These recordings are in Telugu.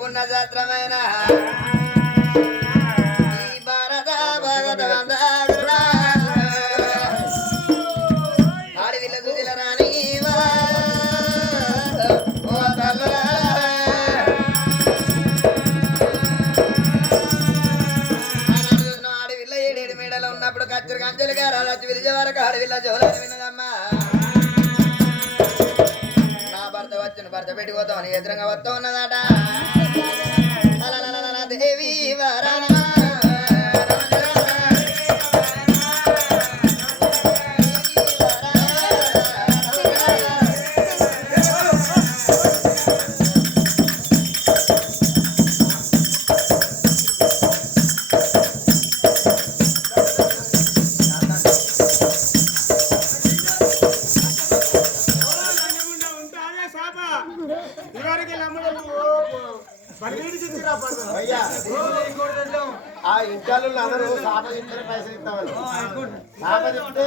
పుణ్యశాస్త్రమైన ఈ భారత భగవత ఆడవిల్ల సుదిల రాణి ఆడవిల్ల 7 మేడలో ఉన్నప్పుడు కచ్చరు కంచెలు గారు వచ్చి పిలిచే వరకు ఆడవిల్ల జోలని విన్నదమ్మా. నా భర్త వచ్చిన భర్త పెట్టిపోతాం అని ఎదురుగా వస్తూ ఉన్నదట. దేవి వరణ ఆ ఇంట్లో అందరూ సాప ఇస్తే పైసలు ఇస్తామని సాప ఇస్తే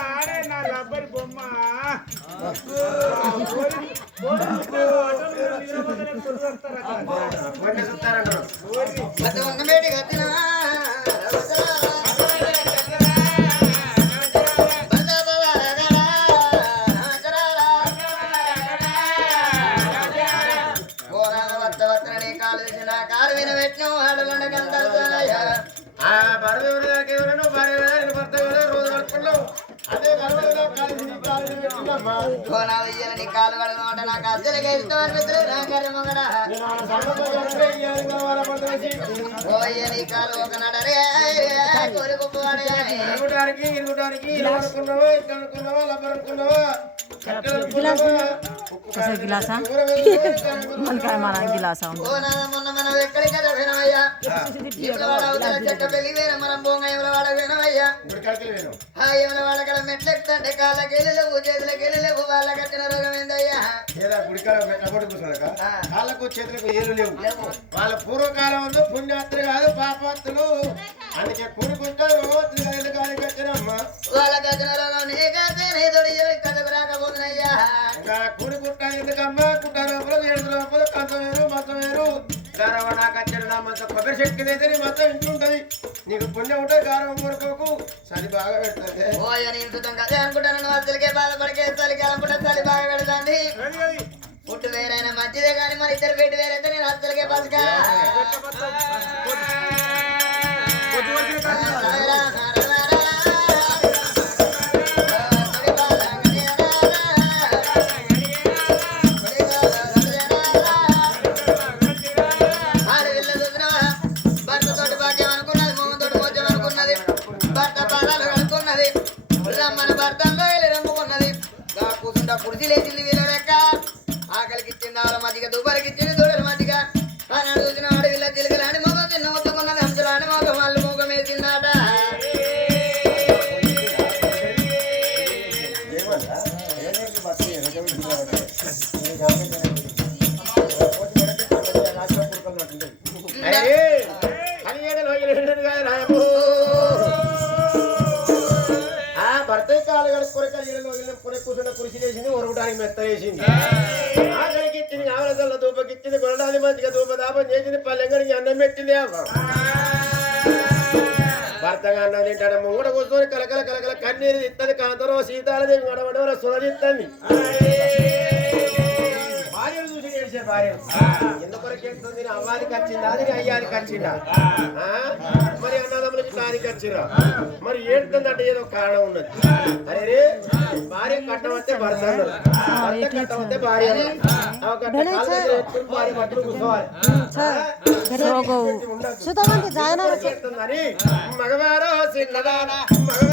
ఆడే నా రబ్బరి బొమ్మ కోనాలి కాలు కడగ నాకు అద్దెలుగా ఇష్టం నీ కాలు ఒక నడరే ఇరుగుటానికి ఇలా అనుకున్నావా ఇట్లా అనుకున్నావా లబ్బర్ అనుకున్నావా మొన్న మనం ఎక్కడికి పోయినామయ్యా చెట్ట పెళ్లి వేరే మనం పోంగ ఎవరవాడ పోయినామయ్యా. ఎవరవాడ కడ మెట్లెక్కుతుంటే కాళ్ళకి వెళ్ళలేవు చేతులకి వెళ్ళలేవు వాళ్ళ కట్టిన రోగం ఏందయ్యా. కాళ్ళకు చేతులకు ఏలు లేవు. వాళ్ళ పూర్వకాలం ఉంది పుణ్యాత్రులు కాదు పాపాత్రులు. అందుకే కూడుకుంటారు కట్టినమ్మా వాళ్ళ కట్టిన రోగం నీ కథకు రాకపోతున్నాయ్యా. కూడుకుంటా ఎందుకమ్మా కుట్ట లోపల 7 లోపల కంచం వేరు మొత్తం వేరు. గౌరవ నాకు వచ్చిన నా మొత్తం కొబ్బరి చెట్టు అయితే నీ మొత్తం ఇంటుంటది. నీకు పుణ్యం ఉంటే గౌరవం కోరుకోకు చలి బాగా పెడుతుంది. అదే అనుకుంటాను అసలుకే బాధపడికే చలికి అనుకుంటా చలి బాగా పెడుతుంది. ఫుడ్ వేరైనా మంచిదే కానీ మరి ఇద్దరు పెట్టి వేరైతే నేను అసలుకే బతుకా కుర్చీ లేచింది వీళ్ళ లెక్క ఆకలికి ఇచ్చింది ఆవిడ మధ్యగా దుబ్బలకి ఇచ్చింది దూడల మధ్యగా ఆనాడు చూసిన వాడు వీళ్ళ చిలుకలాని మొగం చిన్న మొత్తుకున్నది హంసలాని మొగం వాళ్ళు మొగం వేసిందాట. భర్త కాలు కూర్చుంటే కృషి చేసింది ఒరగడానికి మెత్తలేసింది. ఆఖరికి ఇచ్చింది ఆవలసల్ల దూపకి ఇచ్చింది కొనడాది మంచిగా దూప దాపం చేసింది పల్లెంగడికి అన్నం పెట్టింది. భర్తగా అన్నం తింటాడు ముంగడ కూర్చొని కలకల కలకల కన్నీరు తిత్తది కాంతరో సీతాలదేవి గడవడవల సురదిత్తంది. భార్యను చూసి ఏడ్చే భార్య ఎందుకొరకు ఏడుతుంది? అమ్మాదికి వచ్చిందా అది అయ్యానికి వచ్చిందా? మరి అన్నదమ్ములకి నాదికి వచ్చిరా మరి ఏడుతుందంటే ఏదో కారణం ఉన్నది. అరే రే భార్య కట్టవస్తే భర్త అన్నారు, భర్త కట్టవస్తే భార్య భార్య పట్టులు కూర్చోవాలి. మగవారో చిన్నదానా మగవారు